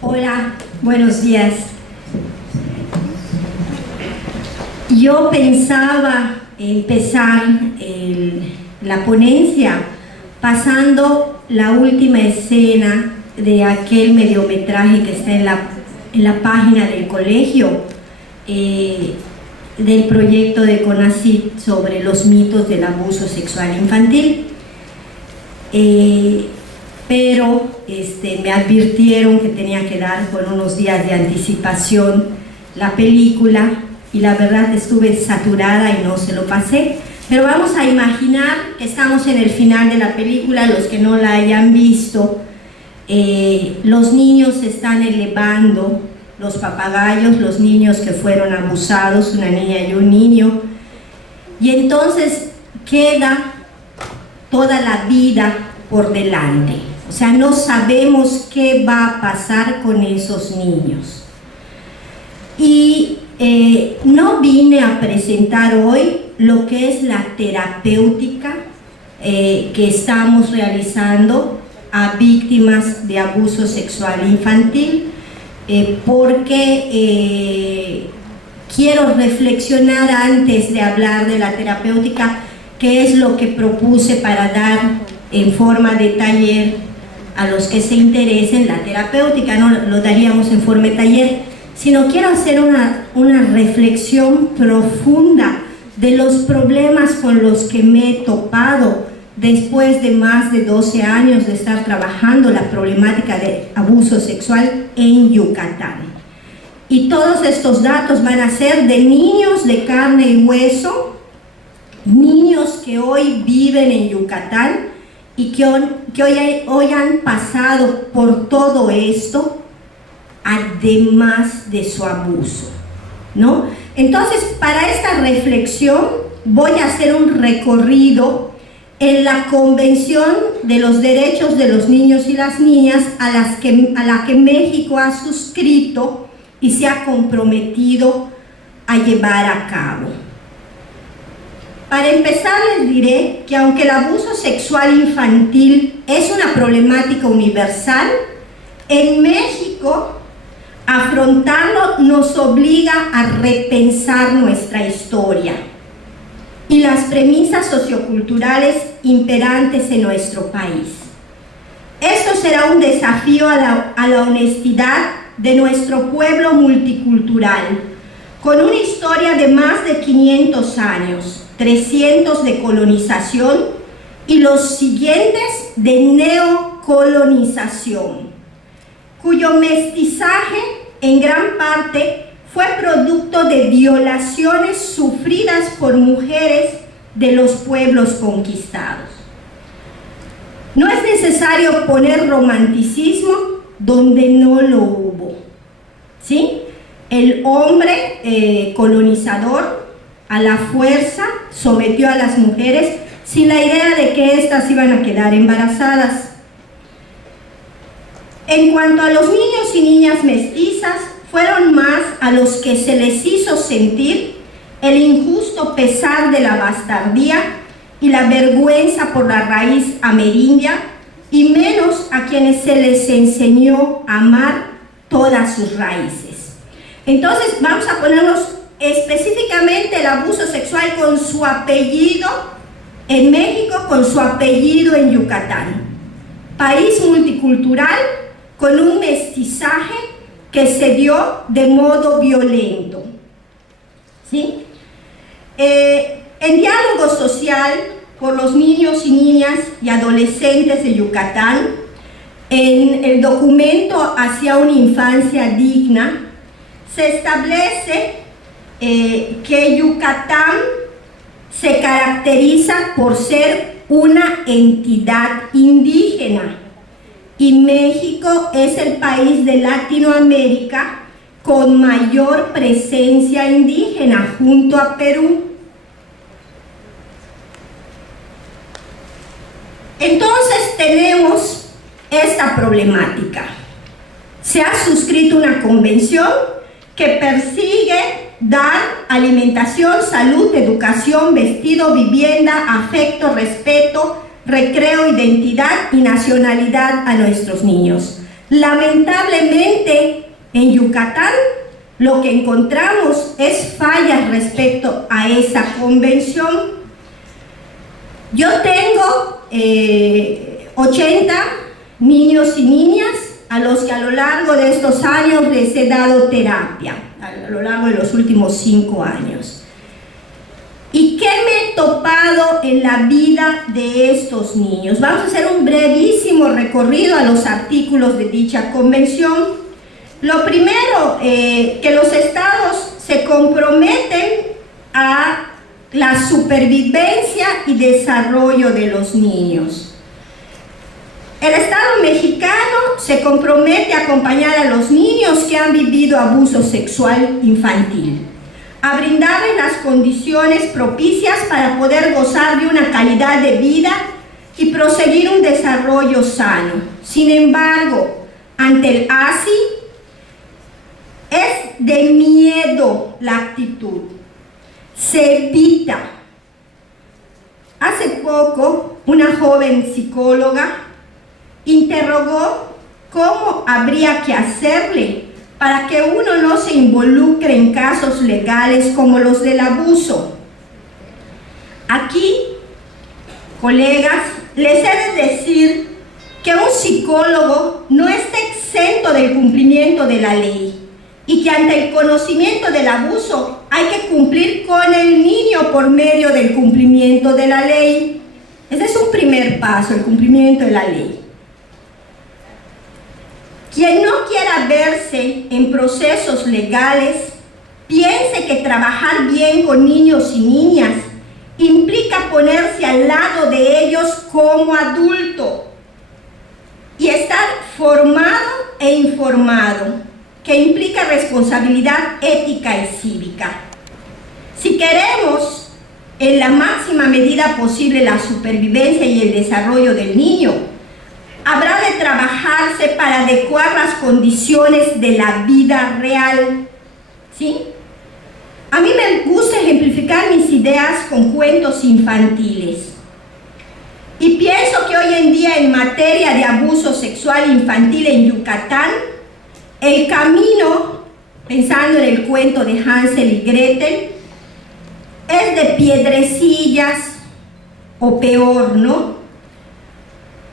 Hola, buenos días. Yo pensaba empezar la ponencia pasando la última escena de aquel mediometraje que está en la página del colegio, del proyecto de CONACYT sobre los mitos del abuso sexual infantil. Pero me advirtieron que tenía que dar con unos días de anticipación la película y la verdad estuve saturada y no se lo pasé. Pero vamos a imaginar que estamos en el final de la película. Los que no la hayan visto, los niños se están elevando, los papagayos, los niños que fueron abusados, una niña y un niño, y entonces queda toda la vida por delante. O sea, no sabemos qué va a pasar con esos niños. Y no vine a presentar hoy lo que es la terapéutica que estamos realizando a víctimas de abuso sexual infantil, porque quiero reflexionar antes de hablar de la terapéutica, qué es lo que propuse para dar en forma de taller a los que se interesen. La terapéutica no lo daríamos en forma de taller, sino quiero hacer una reflexión profunda de los problemas con los que me he topado después de más de 12 años de estar trabajando la problemática de abuso sexual en Yucatán. Y todos estos datos van a ser de niños de carne y hueso, niños que hoy viven en Yucatán y que hoy han pasado por todo esto, además de su abuso, ¿no? Entonces, para esta reflexión voy a hacer un recorrido en la Convención de los Derechos de los Niños y las Niñas a la que México ha suscrito y se ha comprometido a llevar a cabo. Para empezar, les diré que aunque el abuso sexual infantil es una problemática universal, en México afrontarlo nos obliga a repensar nuestra historia y las premisas socioculturales imperantes en nuestro país. Esto será un desafío a la honestidad de nuestro pueblo multicultural, con una historia de más de 500 años, 300 de colonización y los siguientes de neocolonización, cuyo mestizaje en gran parte fue producto de violaciones sufridas por mujeres de los pueblos conquistados. No es necesario poner romanticismo donde no lo hubo, ¿sí? El hombre colonizador a la fuerza sometió a las mujeres sin la idea de que éstas iban a quedar embarazadas. En cuanto a los niños y niñas mestizas, fueron más a los que se les hizo sentir el injusto pesar de la bastardía y la vergüenza por la raíz amerindia, y menos a quienes se les enseñó a amar todas sus raíces. Entonces vamos a ponernos específicamente el abuso sexual con su apellido en México, con su apellido en Yucatán. País multicultural con un mestizaje que se dio de modo violento, ¿sí? En diálogo social por los niños y niñas y adolescentes de Yucatán, en el documento Hacia una infancia digna, se establece que Yucatán se caracteriza por ser una entidad indígena y México es el país de Latinoamérica con mayor presencia indígena junto a Perú. Entonces tenemos esta problemática. Se ha suscrito una convención que persigue dar alimentación, salud, educación, vestido, vivienda, afecto, respeto, recreo, identidad y nacionalidad a nuestros niños. Lamentablemente, en Yucatán, lo que encontramos es fallas respecto a esa convención. Yo tengo 80 niños y niñas a los que a lo largo de estos años les he dado terapia, a lo largo de los últimos 5 años. ¿Y qué me he topado en la vida de estos niños? Vamos a hacer un brevísimo recorrido a los artículos de dicha convención. Lo primero, que los estados se comprometen a la supervivencia y desarrollo de los niños. El Estado mexicano se compromete a acompañar a los niños que han vivido abuso sexual infantil, a brindarles las condiciones propicias para poder gozar de una calidad de vida y proseguir un desarrollo sano. Sin embargo, ante el ASI, es de miedo la actitud, se evita. Hace poco, una joven psicóloga interrogó cómo habría que hacerle para que uno no se involucre en casos legales como los del abuso. Aquí, colegas, les he de decir que un psicólogo no está exento del cumplimiento de la ley y que ante el conocimiento del abuso hay que cumplir con el niño por medio del cumplimiento de la ley. Ese es un primer paso, el cumplimiento de la ley. Quien no quiera verse en procesos legales, piense que trabajar bien con niños y niñas implica ponerse al lado de ellos como adulto y estar formado e informado, que implica responsabilidad ética y cívica. Si queremos en la máxima medida posible la supervivencia y el desarrollo del niño, habrá de trabajarse para adecuar las condiciones de la vida real, ¿sí? A mí me gusta ejemplificar mis ideas con cuentos infantiles. Y pienso que hoy en día en materia de abuso sexual infantil en Yucatán, el camino, pensando en el cuento de Hansel y Gretel, es de piedrecillas o peor, ¿no?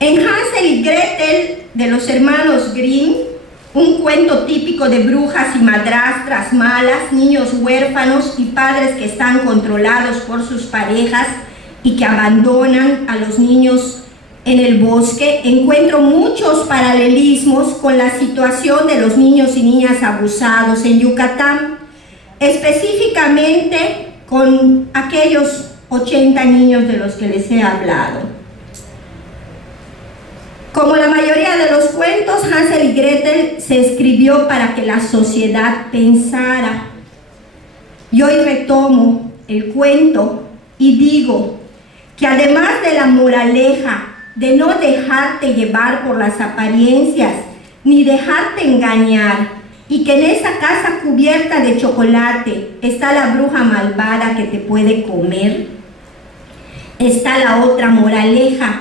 En Hansel y Gretel, de los hermanos Grimm, un cuento típico de brujas y madrastras malas, niños huérfanos y padres que están controlados por sus parejas y que abandonan a los niños en el bosque, encuentro muchos paralelismos con la situación de los niños y niñas abusados en Yucatán, específicamente con aquellos 80 niños de los que les he hablado. Como la mayoría de los cuentos, Hansel y Gretel se escribió para que la sociedad pensara. Y hoy retomo el cuento y digo que además de la moraleja de no dejarte llevar por las apariencias, ni dejarte engañar, y que en esa casa cubierta de chocolate está la bruja malvada que te puede comer, está la otra moraleja,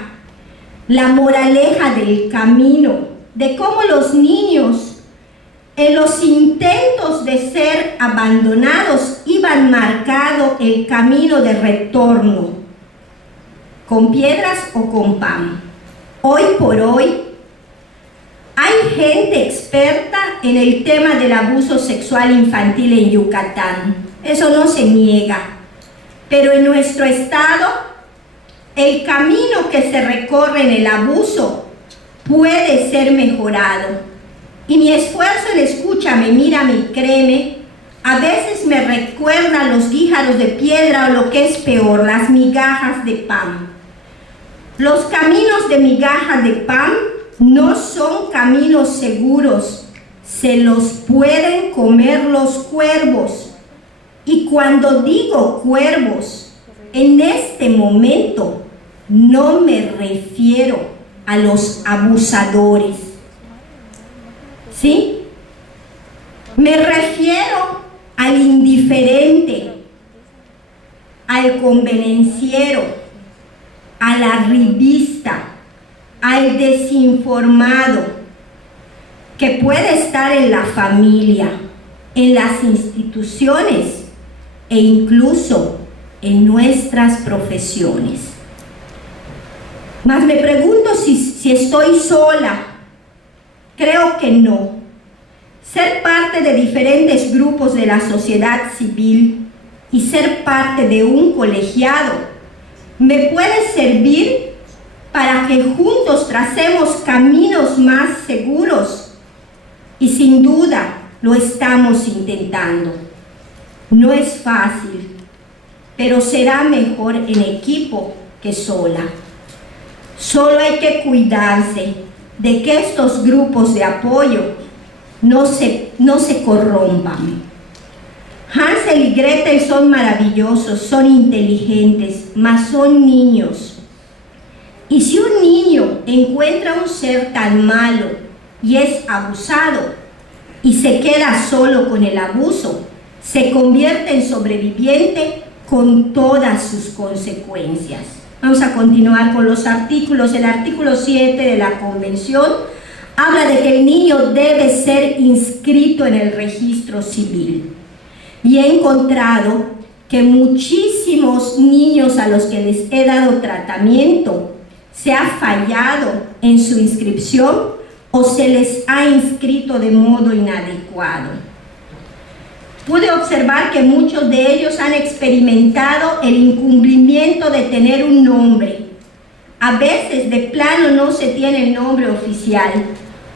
la moraleja del camino, de cómo los niños en los intentos de ser abandonados iban marcado el camino de retorno, con piedras o con pan. Hoy por hoy hay gente experta en el tema del abuso sexual infantil en Yucatán. Eso no se niega. Pero en nuestro estado, el camino que se recorre en el abuso puede ser mejorado. Y mi esfuerzo en escúchame, mírame y créeme, a veces me recuerda los guijarros de piedra o lo que es peor, las migajas de pan. Los caminos de migajas de pan no son caminos seguros, se los pueden comer los cuervos. Y cuando digo cuervos, en este momento no me refiero a los abusadores, ¿sí? Me refiero al indiferente, al convenenciero, al arribista, al desinformado, que puede estar en la familia, en las instituciones e incluso en nuestras profesiones. Mas me pregunto si estoy sola. Creo que no. Ser parte de diferentes grupos de la sociedad civil y ser parte de un colegiado me puede servir para que juntos tracemos caminos más seguros, y sin duda lo estamos intentando. No es fácil, pero será mejor en equipo que sola. Solo hay que cuidarse de que estos grupos de apoyo no se corrompan. Hansel y Gretel son maravillosos, son inteligentes, mas son niños. Y si un niño encuentra un ser tan malo y es abusado y se queda solo con el abuso, se convierte en sobreviviente con todas sus consecuencias. Vamos a continuar con los artículos. El artículo 7 de la Convención habla de que el niño debe ser inscrito en el registro civil. Y he encontrado que muchísimos niños a los que les he dado tratamiento se ha fallado en su inscripción o se les ha inscrito de modo inadecuado. Pude observar que muchos de ellos han experimentado el incumplimiento de tener un nombre. A veces de plano no se tiene el nombre oficial,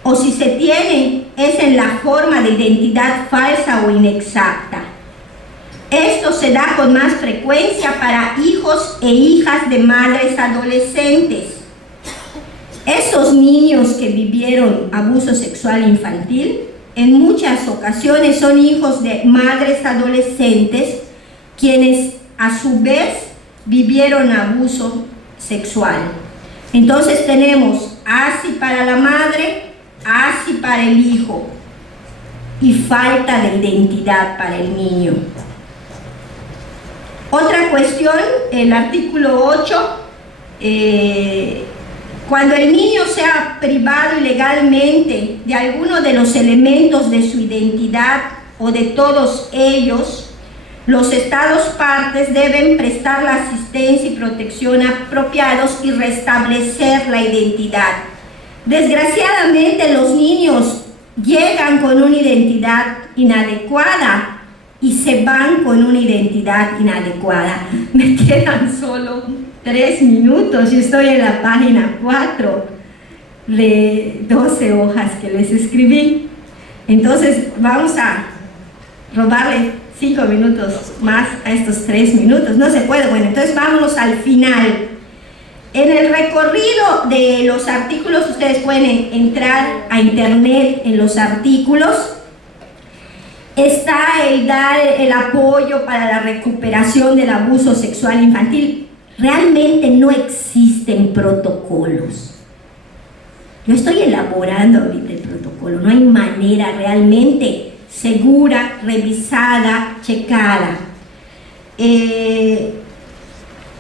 o si se tiene es en la forma de identidad falsa o inexacta. Esto se da con más frecuencia para hijos e hijas de madres adolescentes. Esos niños que vivieron abuso sexual infantil en muchas ocasiones son hijos de madres adolescentes quienes a su vez vivieron abuso sexual. Entonces tenemos ASI para la madre, ASI para el hijo y falta de identidad para el niño. Otra cuestión, el artículo 8, cuando el niño sea privado ilegalmente de alguno de los elementos de su identidad o de todos ellos, los estados partes deben prestar la asistencia y protección apropiados y restablecer la identidad. Desgraciadamente, los niños llegan con una identidad inadecuada y se van con una identidad inadecuada. Me quedan solo 3 minutos y estoy en la página 4 de 12 hojas que les escribí. Entonces vamos a robarle 5 minutos más a estos 3 minutos. No se puede. Bueno, entonces vámonos al final. En el recorrido de los artículos, ustedes pueden entrar a internet en los artículos. Está el dar el apoyo para la recuperación del abuso sexual infantil. Realmente no existen protocolos. Yo estoy elaborando ahorita el protocolo. No hay manera realmente segura, revisada, checada.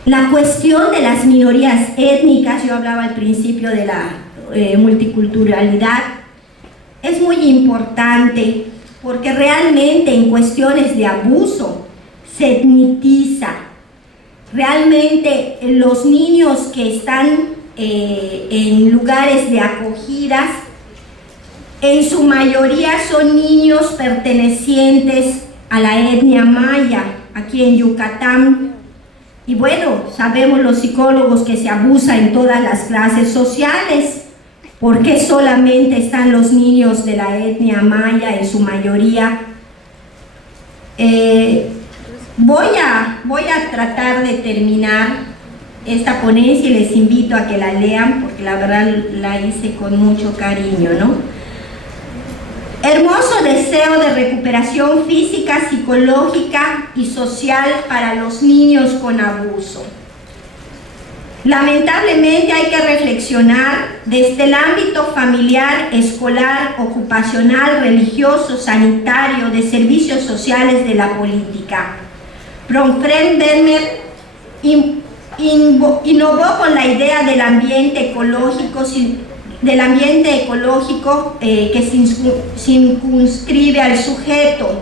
La cuestión de las minorías étnicas, yo hablaba al principio de la multiculturalidad, es muy importante porque realmente en cuestiones de abuso se etnitiza. Realmente los niños que están en lugares de acogidas, en su mayoría son niños pertenecientes a la etnia maya, aquí en Yucatán. Y bueno, sabemos los psicólogos que se abusa en todas las clases sociales. ¿Por qué solamente están los niños de la etnia maya en su mayoría? Voy a tratar de terminar esta ponencia y les invito a que la lean porque la verdad la hice con mucho cariño, ¿no? Hermoso deseo de recuperación física, psicológica y social para los niños con abuso. Lamentablemente hay que reflexionar desde el ámbito familiar, escolar, ocupacional, religioso, sanitario, de servicios sociales de la política. Bronfred Vermeer innovó con la idea del ambiente ecológico, del ambiente ecológico que circunscribe al sujeto.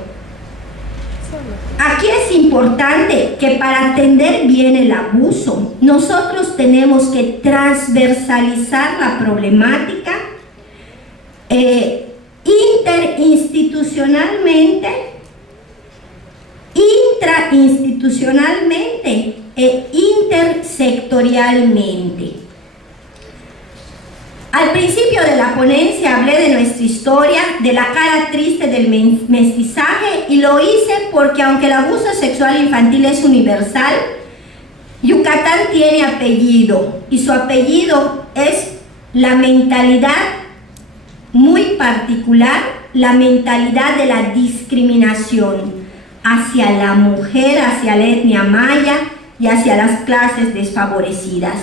Aquí es importante que para atender bien el abuso, nosotros tenemos que transversalizar la problemática interinstitucionalmente, intrainstitucionalmente e intersectorialmente. Al principio de la ponencia hablé de nuestra historia, de la cara triste del mestizaje, y lo hice porque aunque el abuso sexual infantil es universal, Yucatán tiene apellido, y su apellido es la mentalidad muy particular, la mentalidad de la discriminación hacia la mujer, hacia la etnia maya y hacia las clases desfavorecidas.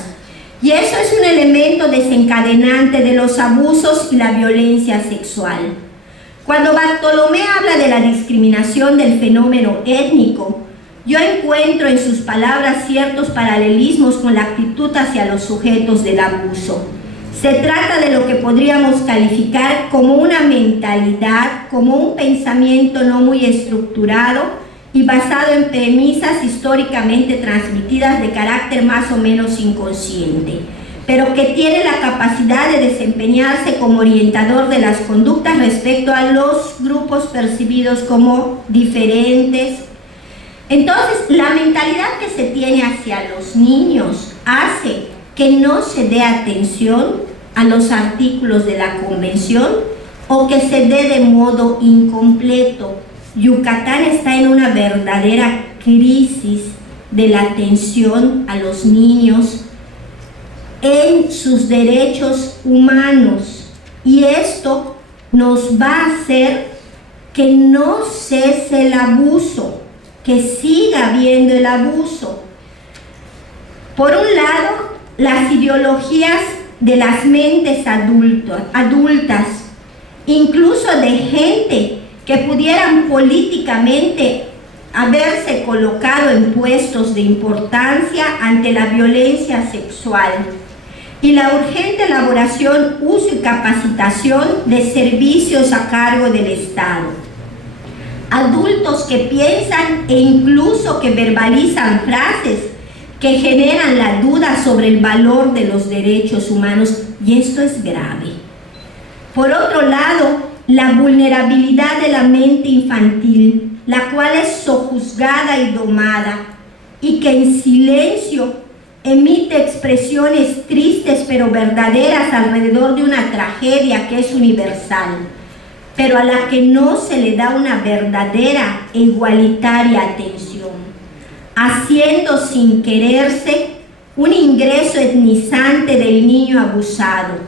Y eso es un elemento desencadenante de los abusos y la violencia sexual. Cuando Bartolomé habla de la discriminación del fenómeno étnico, yo encuentro en sus palabras ciertos paralelismos con la actitud hacia los sujetos del abuso. Se trata de lo que podríamos calificar como una mentalidad, como un pensamiento no muy estructurado y basado en premisas históricamente transmitidas de carácter más o menos inconsciente, pero que tiene la capacidad de desempeñarse como orientador de las conductas respecto a los grupos percibidos como diferentes. Entonces, la mentalidad que se tiene hacia los niños hace que no se dé atención a los artículos de la Convención o que se dé de modo incompleto. Yucatán está en una verdadera crisis de la atención a los niños en sus derechos humanos, y esto nos va a hacer que no cese el abuso, que siga habiendo el abuso. Por un lado, las ideologías de las mentes adultas, incluso de gente que pudieran políticamente haberse colocado en puestos de importancia ante la violencia sexual, y la urgente elaboración, uso y capacitación de servicios a cargo del Estado. Adultos que piensan e incluso que verbalizan frases que generan la duda sobre el valor de los derechos humanos, y esto es grave. Por otro lado, la vulnerabilidad de la mente infantil, la cual es sojuzgada y domada, y que en silencio emite expresiones tristes pero verdaderas alrededor de una tragedia que es universal, pero a la que no se le da una verdadera e igualitaria atención, haciendo sin quererse un ingreso etnizante del niño abusado,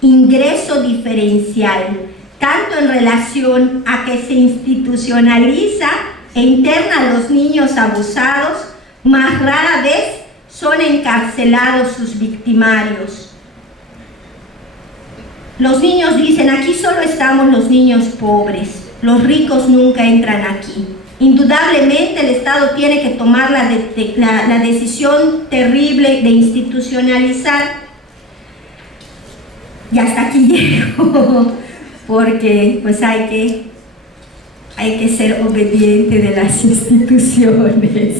ingreso diferencial, tanto en relación a que se institucionaliza e interna a los niños abusados, más rara vez son encarcelados sus victimarios. Los niños dicen: aquí solo estamos los niños pobres, los ricos nunca entran aquí. Indudablemente el Estado tiene que tomar la decisión terrible de institucionalizar. Y hasta aquí llego, porque pues hay que ser obediente de las instituciones.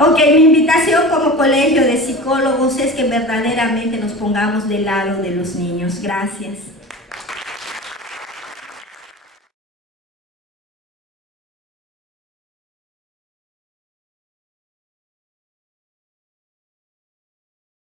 Ok, mi invitación como colegio de psicólogos es que verdaderamente nos pongamos del lado de los niños. Gracias.